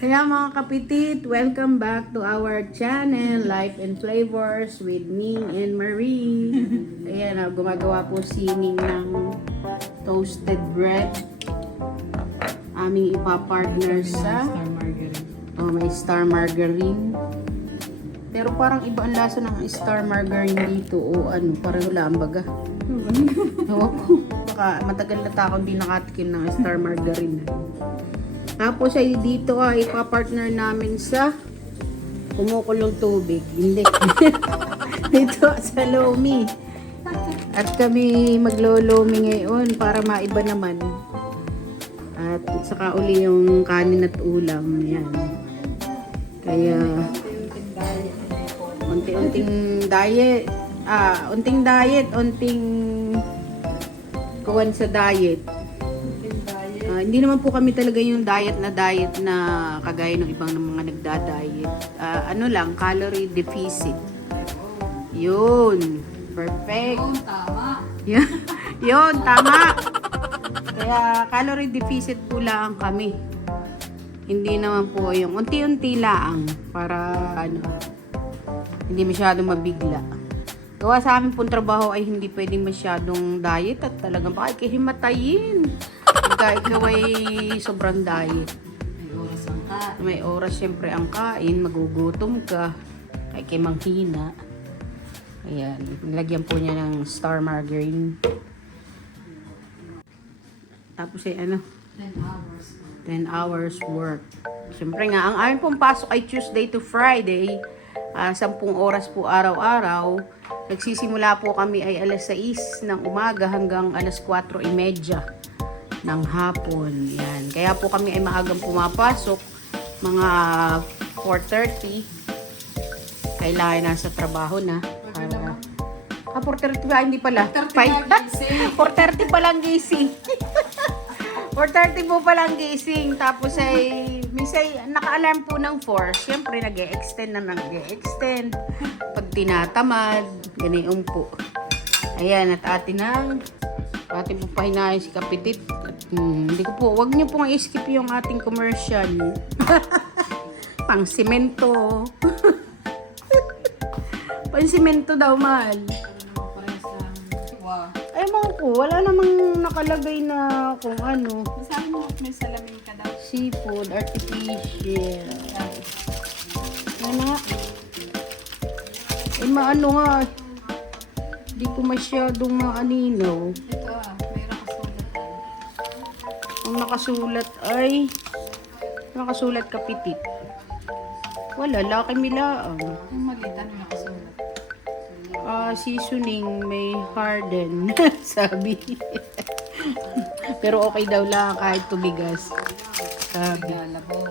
Kaya mga kapitit, welcome back to our channel, Life and Flavors with Ning and Marie. Ayan, gumagawa po si Ning ng toasted bread. Aming ipapartner sa may star margarine. Pero parang iba ang lasa ng star margarine dito o ano, pareho lang baga. Baka matagal na ako hindi nakatikim ng star margarine. Tapos ay dito ay ipapartner namin sa kumukulong tubig. Hindi. Dito sa Lomi. At kami maglo-Lomi ngayon para maiba naman. At saka uli yung kanin at ulam. Yan. Kaya unting diet. Unting diet, unting kuwan sa diet. Hindi naman po kami talaga yung diet na kagaya ng ibang mga nagda-diet. Ano lang, calorie deficit. Yun. Perfect. Yun, tama. Yun, tama. Kaya calorie deficit po lang kami. Hindi naman po yung unti-unti lang para ano, hindi masyadong mabigla. Gawa sa amin pong trabaho ay hindi pwedeng masyadong diet at talagang baka ikihimatayin. Pagka ikaw ay sobrang diet. May oras ang kain. May oras syempre ang kain, magugutom ka. Ay kay manghina. Ayan, nilagyan po niya ng star margarine. Tapos ay ano? 10 hours. 10 hours work. Syempre nga, ang amin pong pasok ay Tuesday to Friday. 10 oras po araw-araw. Nagsisimula po kami ay alas 6 ng umaga hanggang alas 4:30 ng hapon. Yan. Kaya po kami ay maagang pumapasok. Mga 4:30. Kailangan nasa trabaho na. 4:30 ba? Hindi pala. 4:30 pa lang gising. 4:30 po pa lang gising. Tapos ay, misay, naka-alarm po ng 4. Siyempre, nag-e-extend na nag-e-extend. Pag tinatamad, ganoon po. Ayan, at atin po pahinahin si Kapitit. Hindi ko po, wag niyo pong i-skip yung ating commercial. Pang simento. Pang simento daw, mahal. Parehas lang. Wow. Ay, mga po, wala namang nakalagay na kung ano. Sabi mo may salamin ka daw. Seafood, artificial. Ano nga? Eh, maano nga. Hindi ko masyadong maaninaw. Ito may nakasulat. Ang nakasulat Kapitit. Wala, Lucky Milaang. Yung maliit ano nakasulat. Seasoning may harden. Sabi. Pero okay daw lang kahit tumigas. Sabi. Lalabaw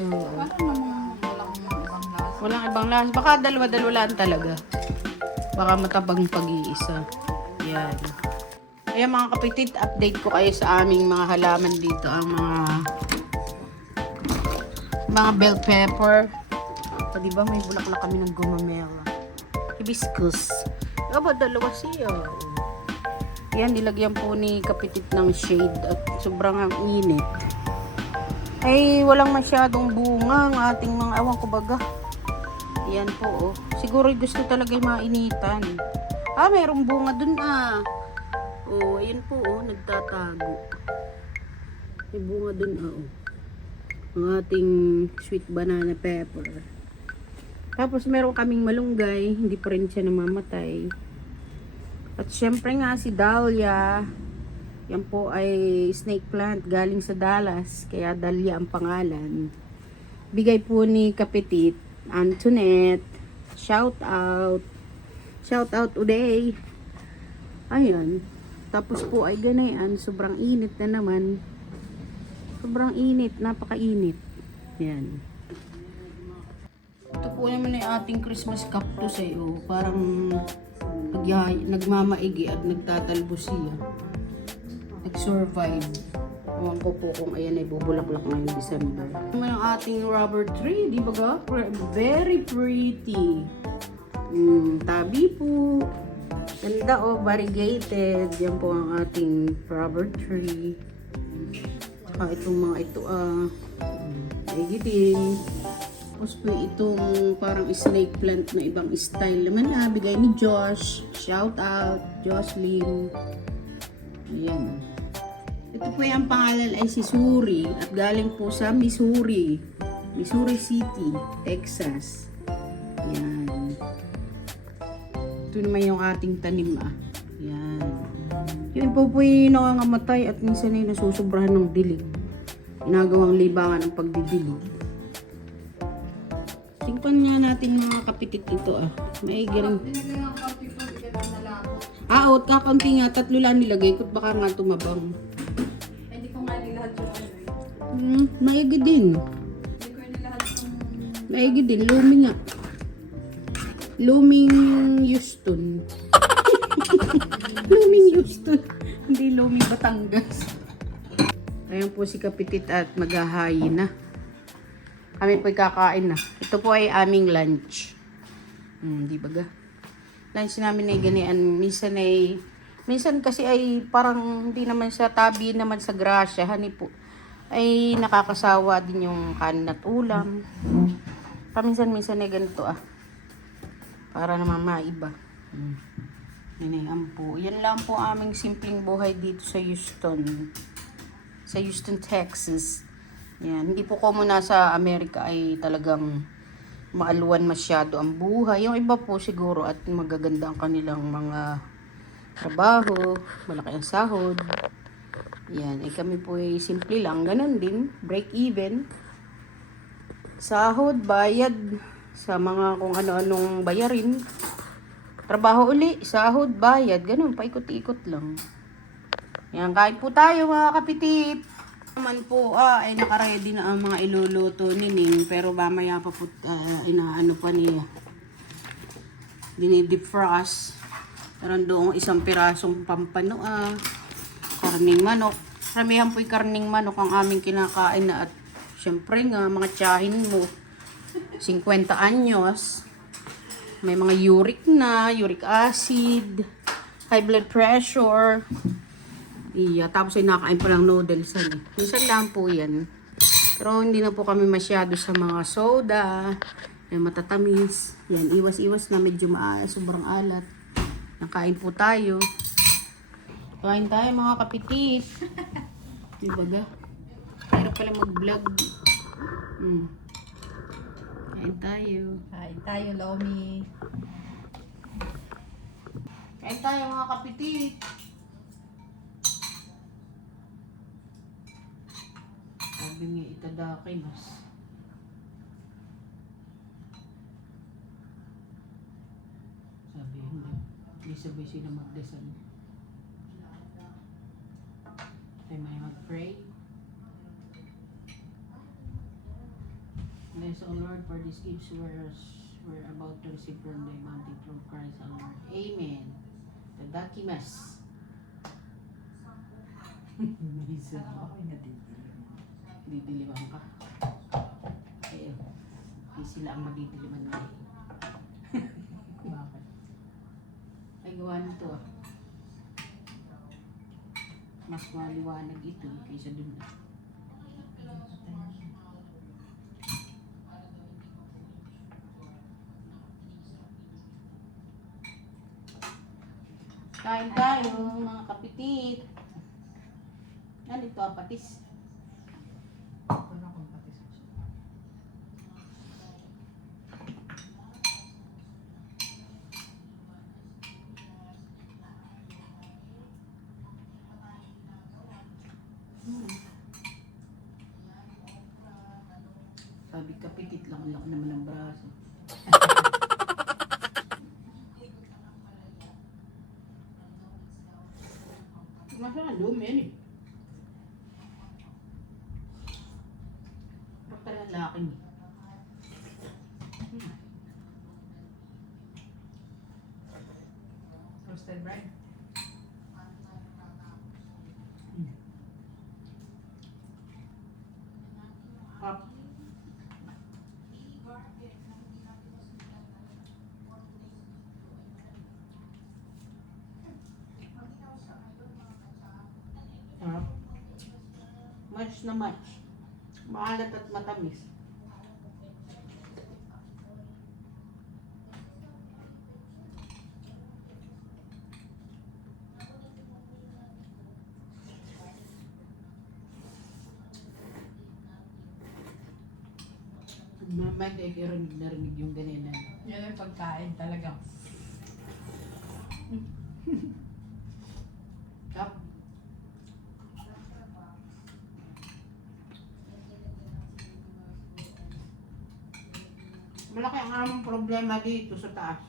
Oo. Parang namang walang ibang lasa. Walang ibang lasa. Baka dalawa-dalawalaan talaga. Baka matabang pag-iisa. Yan. Kaya mga Kapitit, update ko kayo sa aming mga halaman dito. Ang mga bell pepper. O, diba may bulaklak kami ng gumamela. Hibiscus. Aba, dalawa siya. Yan, nilagyan po ni Kapitit ng shade at sobrang init. Ay, walang masyadong bunga ang ating mga awang kubaga. Yan po, oh. Siguro gusto talaga yung mainitan. Mayroong bunga dun, Oh, ayun po, oh. Nagtatago. May bunga dun, oh. Ang ating sweet banana pepper. Tapos meron kaming malunggay, hindi pa rin siya namamatay. At syempre nga si Dahlia, yan po ay snake plant galing sa Dallas, kaya Dahlia ang pangalan. Bigay po ni Kapitit, Antoinette, shout out today. Ayan, tapos po ay ganayan, sobrang init na naman. Sobrang init, napakainit. Yan. Ito po naman ay ating Christmas cactus oh. Parang nagmamaigi at nagtatalbos siya. Nag-survive. Ewan ko po kung ayan ay bubulaklak ngayong December. Naman ang ating rubber tree, di ba ga? Very pretty. Tabi po. Ganda variegated. Yan po ang ating rubber tree. Itong mga ito maigi din. Tapos po itong parang snake plant na ibang style naman na bigay ni Josh. Shout out, Jocelyn. Ayan. Ito po yung pangalan ay si Suri at galing po sa Missouri. Missouri City, Texas. Ayan. Ito naman yung ating tanim Ayan. Yun po yung nangangamatay at minsan ay nasusobrahan ng dilig. Ginagawang libangan ng pagdidilig. Tingnan nga natin mga kapitit ito Maigi rin. Binigay ang kape ko, bigyan ng nalakot. Out, kakaunti nga, 3 lang nilagay ko baka nga tumabang. Ay, di ko nga nilahad yung Maigi din. Hindi ko nilahad yung... Maigi din, Luming nga. Luming Houston. Luming Houston. Hindi Luming Batangas. Ayan po si Kapitit at maghahayin na. Kami po'y kakain na. Ito po ay aming lunch. Di ba ga? Lunch namin ay ganian. Minsan kasi ay parang hindi naman siya tabi naman sa grasya. Hani po. Ay nakakasawa din yung kanin at ulam. Paminsan-minsan ay ganito Para naman maiba. Yan po. Yan lang po aming simpleng buhay dito sa Houston. Sa Houston, Texas. Yan. Hindi po ko muna sa Amerika ay talagang maaluan masyado ang buhay. Yung iba po siguro at magaganda ang kanilang mga trabaho, malaki ang sahod. Yan. Kami po ay simple lang. Ganun din. Break even. Sahod, bayad sa mga kung ano-anong bayarin. Trabaho uli, sahod, bayad. Ganun, paikot-ikot lang. Yan. Kain po tayo mga kapitit. Naman po, ay nakaready na ang mga iluluto ni Ning, pero mamaya pa po, inaano pa niya. Dinidefrost. Meron doong isang pirasong pampano, karning manok. Karamihan po yung karning manok ang aming kinakain na at syempre nga, mga tiyahin mo, 50 anyos. May mga uric acid, high blood pressure. Tapos ay nakain pa lang noodles. Minsan lang po yan. Pero hindi na po kami masyado sa mga soda. Yan, matatamis. Yan, iwas-iwas na medyo sobrang alat. Nakain po tayo. Kain tayo mga kapitit. Diba ga? Hirap pala mag-vlog. Kain tayo. Kain tayo, Lomi. Kain tayo mga kapitit. Sabi nga itadaki mas. Sabi hindi sabay sila magdasal. Tayo may mag-pray. Bless O Lord for these gifts we're about to receive from thy bounty through Christ our Lord. Amen. Tadaki mas. Bisa ako didiliman ka. Ayun. Di sila ang madidiliman na Bakit? Ay gawa nito Mas maliwanag ito kaysa dun Kain tayo mga kapitit. Ano ito patis? Wala akong patis. Sabi kapitit lang naman ang braso. Masyado, men pala laki niya. Roasted bread. Up. Much na much. Maalat at matamis. Mamay kayo narinig yung ganyan. Yan ang pagkain talaga. Kap. Malaki ang aming problema dito sa taas.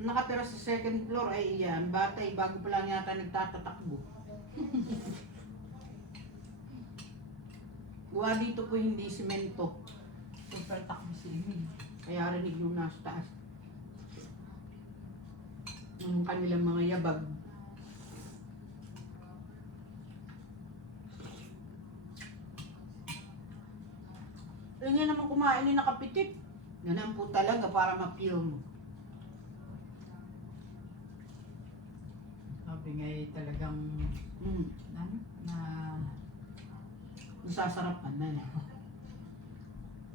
Nakatira sa second floor ay iyan, batay bago pa lang yata nagtatatakbo. Gawa dito po hindi simento. Super takbo si Amy. Kaya rinig yung nasa taas. Yung kanilang mga yabag. Ganyan naman kumain ni nakapitit. Ganun po talaga para ma-feel mo. Sabi nga talagang ano, na Nasasarapan na na.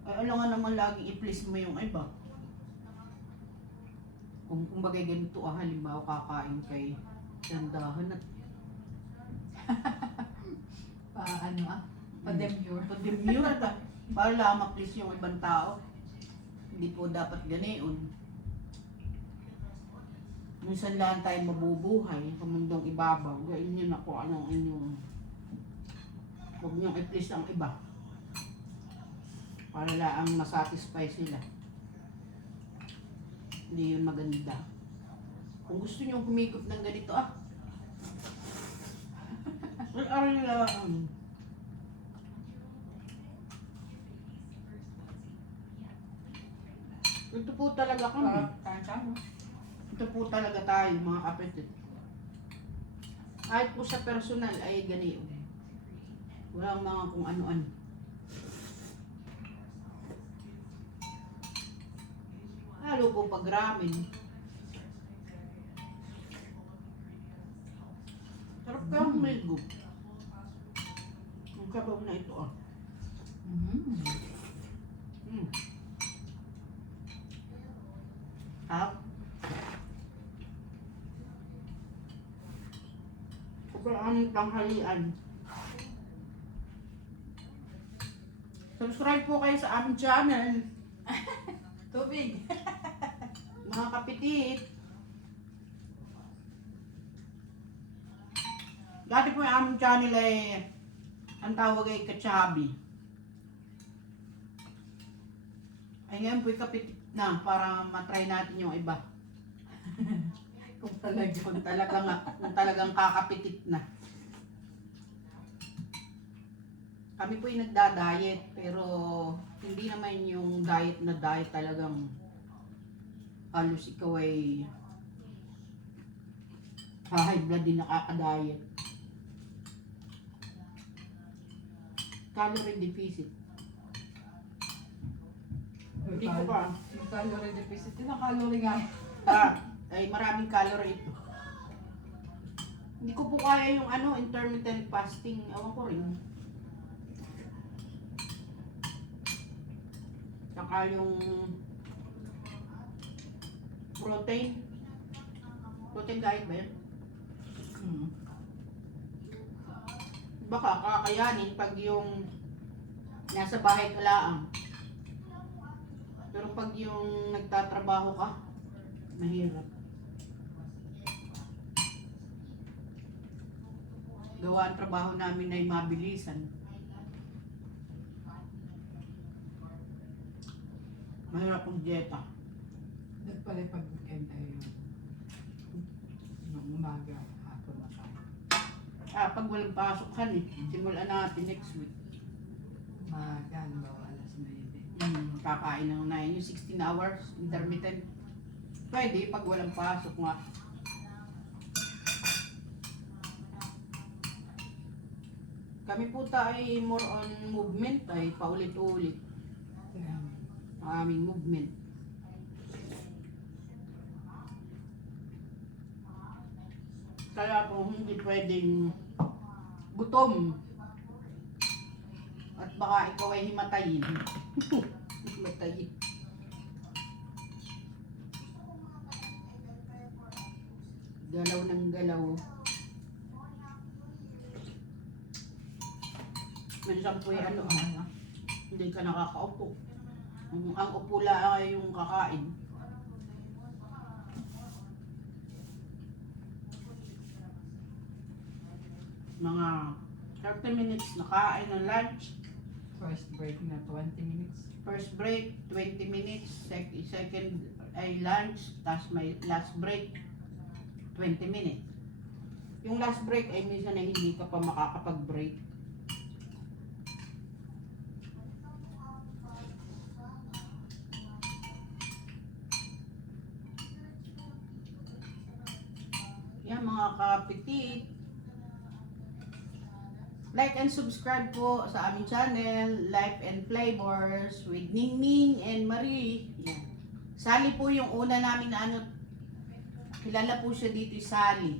Ay, alam nga naman lagi i-please mo yung iba. Kung bagay ganito halimbawa kakain kay dandahan at pa-demure. pa-demure at para lang ma-please yung ibang tao. Hindi po dapat ganoon. Minsan lang tayo mabubuhay sa mundong ibabaw. Gayon yun ako anong inyong huwag niyong i-please ang iba. Para lang masatisfy sila. Hindi yun maganda. Kung gusto niyong kumikot ng ganito, ay lang. Ito po talaga kami. Kain-kain. Ito po talaga tayo, mga kapetit. Kahit po sa personal ay ganito. Walang mga kung ano-ano. Lalo po pag ramen. Sarap ka ang milgo. Ang kabaw na ito Sobrang tanghalian. Subscribe po kayo sa aming channel. Tubig. Mga kapitit. Dati po yung aming channel ay ang tawag ay Kachabi. Ay ngayon po yung kapitit na para matry natin yung iba. Kung talaga. Kung talagang kakapitit na. Kami po yung nagda-diet pero hindi naman yung diet na diet talagang halos ikaw ay high blood din nakaka-diet. Calorie deficit. Hindi ko ba? Yung calorie deficit. Ilang calorie nga? Ay maraming calorie ito. Hindi ko po kaya yung intermittent fasting. Ewan ko rin. Saka yung protein diet ba yun? Baka kakayanin pag yung nasa bahay ka lang. Pero pag yung nagtatrabaho ka, mahirap. Gawa ang trabaho namin ay mabilisan. Mahirap kong dieta. Dahil pala pag weekend ay nung umaga, hapon na tayo. Pag walang pasok kan simulan natin next week. Umaga, bawa alas 9. Kakain ng 9, yung 16 hours, intermittent. Pwede pag walang pasok nga. Kami po ay more on movement ay paulit-ulit. Ang aming movement. Kaya po hindi pwedeng gutom. At baka ikaw ay himatayin. Himatayin. Galaw ng galaw. Minsan po ay hindi ka nakakaupo. Ang upo lang ay yung kakain. Mga 30 minutes nakain ng lunch. First break na 20 minutes. First break, 20 minutes. Second ay lunch. Tapos may last break, 20 minutes. Yung last break ay minsan na hindi ka pa makakapag-break. Yan mga kapitit. Like and subscribe po sa aming channel, Life and Flavors with Ningning and Marie. Yan. Sally po yung una namin na kilala po siya dito, Sally.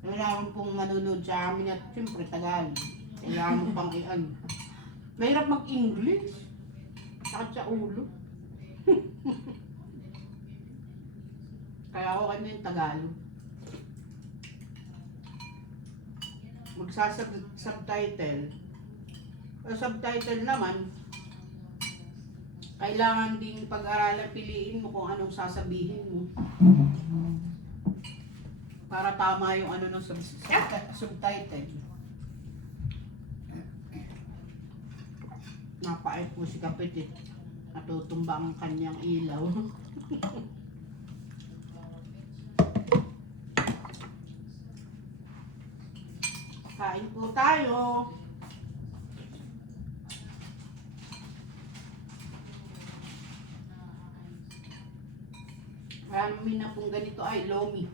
Kailangan pong manunod sa amin at siyempre Tagalog. Kailangan pang Mahirap mag-English. Sakit sa ulo. Kaya ako kanya yung Tagalog. Magsasubtitle. O subtitle naman, kailangan ding pag-aralan, piliin mo kung anong sasabihin mo. Para tama yung ng subtitle. Napait po si Kapitit. Natutumba ang kanyang ilaw. Kain po tayo. Marami na pong ganito ay lomi.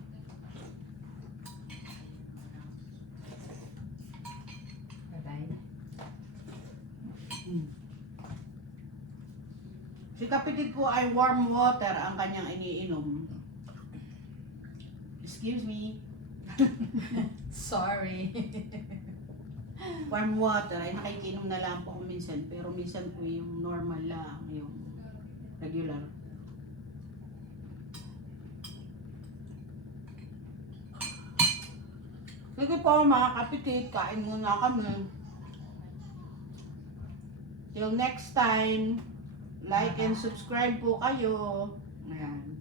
Si Kapitit po ay warm water ang kanyang iniinom. Excuse me. Sorry. Warm water ay nakikinom na lang po ako minsan. Pero minsan po yung normal lang, yung regular. Sige po mga kapitit, kain muna kami. Till next time, like and subscribe po kayo. Ayan.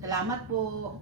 Salamat po.